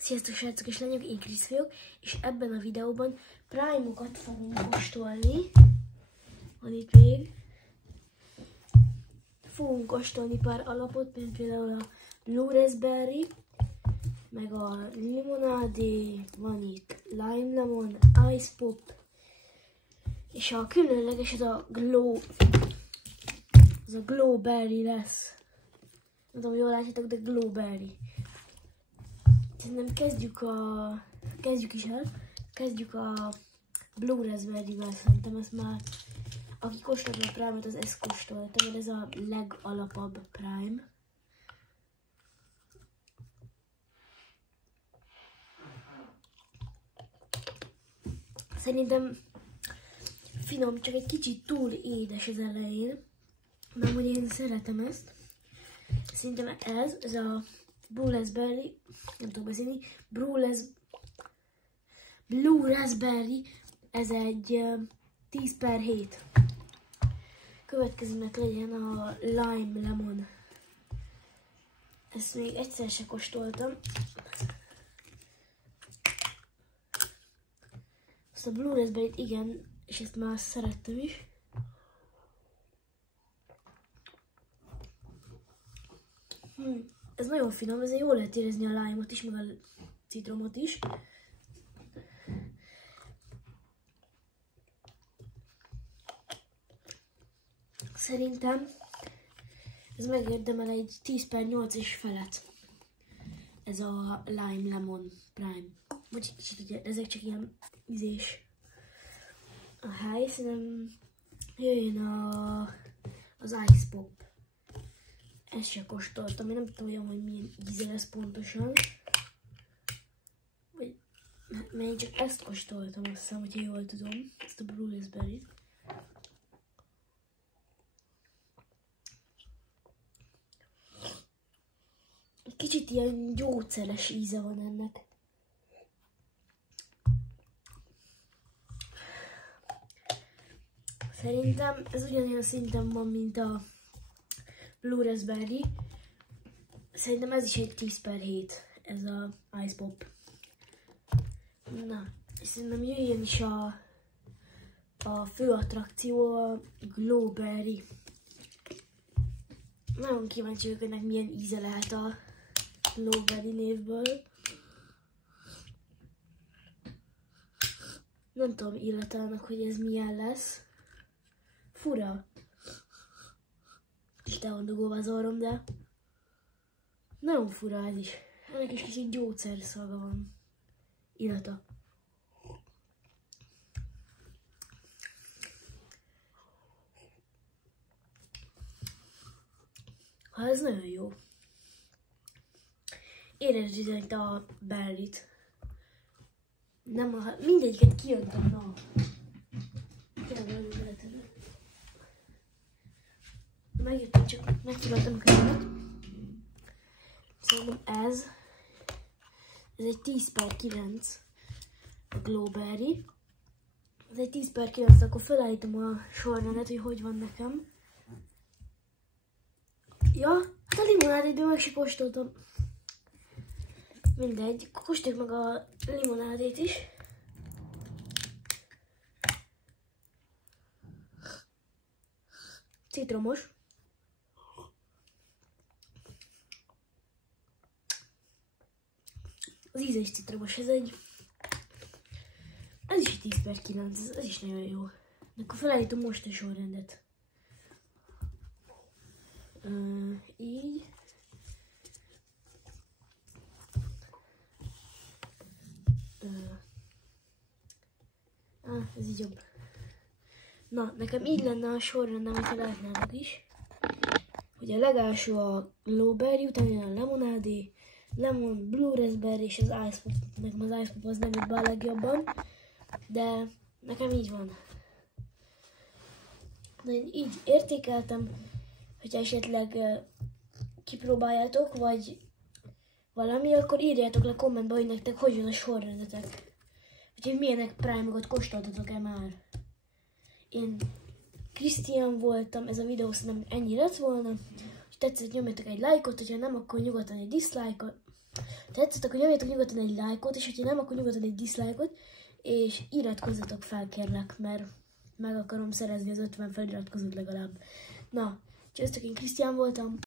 Sziasztok srácok és lányok, én Krisz vagyok, és ebben a videóban Prime-okat fogunk kóstolni. Van itt még. Fogunk kóstolni pár alapot, mint például a Blue Raspberry, meg a limonádé, van itt Lime Lemon, Ice Pop, és a különleges ez a Glowberry lesz. Nem tudom, jól látjátok, de Glowberry. Szerintem kezdjük a Blue Raspberry-vel, szerintem ezt már, aki kóstolta a Prime-ot, az ezt kóstolta, mert ez a legalapabb Prime. Szerintem finom, csak egy kicsit túl édes az elején, mert hogy én szeretem ezt. Szerintem ez a Blue Raspberry, nem tudom beszélni, Blue Raspberry, ez egy 10/7. Következőnek legyen a Lime Lemon. Ezt még egyszer se kóstoltam. Azt a Blue Raspberry-t igen, és ezt már szerettem is. Ez nagyon finom, ezért jól lehet érezni a lime-ot is, meg a citromot is. Szerintem ez megérdemel egy 10/8 és felett. Ez a Lime Lemon Prime. Vagy kicsit ugye, ezek csak ilyen ízés. A high, szerintem jöjjön az Ice Pop. Ezt se kóstoltam, én nem tudom, hogy milyen íze lesz pontosan. Mert én csak ezt kóstoltam, azt hiszem, hogyha jól tudom, ezt a Blue Raspberry-t. Kicsit ilyen gyógyszeres íze van ennek. Szerintem ez ugyanilyen szinten van, mint a Blue Raspberry. Szerintem ez is egy 10/7, ez a Ice Pop. Na, és szerintem jöjjön is a fő attrakció, a Glowberry. Nagyon kíváncsi vagyok, ennek milyen íze lehet a Glowberry névből. Nem tudom illetelnek, hogy ez milyen lesz. Fura. És te van dugóva az orrom, de nagyon fura ez is. Ennek is kicsit gyógyszer szaga van. Illata. Ha ez nagyon jó. Érezzük a berryt. Nem, mindegyiket kijöntöm, na. Megjöttem, csak megkívántam könyvet. Szerintem ez egy 10/9 a Glowberry. Ez egy 10/9, akkor felállítom a sorrendet, hogy van nekem. Ja, hát a limonádét meg se kóstoltam. Mindegy, kóstoljuk meg a limonádét is. Citromos. Az íze is citromos, ez is egy 10/9, ez is nagyon jó. De akkor felállítom most a sorrendet. Így. Ez így jobb. Na, nekem így lenne a sorrendem, hogyha látnátok is. Hogy a legelső a Glowberry, utána a limonádé, Lemon, Blue Raspberry és az Ice Pop. Nekem az Ice Pop az nem jött be a legjobban, de nekem így van. De én így értékeltem, hogyha esetleg kipróbáljátok, vagy valami, akkor írjátok le kommentbe, hogy nektek hogy jön a sorrendetek. Úgyhogy milyenek Prime-okat kóstoltatok-e már. Én Krisztián voltam, ez a videó szerintem ennyi lett volna. Ha tetszett, nyomjatok egy lájkot, hogyha nem, akkor nyugodtan egy dislike-ot. tetszett, akkor nyomjatok nyugodtan egy lájkot, és ha nem, akkor nyugodtan egy diszlájkot, és iratkozzatok fel, kérlek, mert meg akarom szerezni az 50 feliratkozót legalább. Na, csőztök, én Krisztián voltam.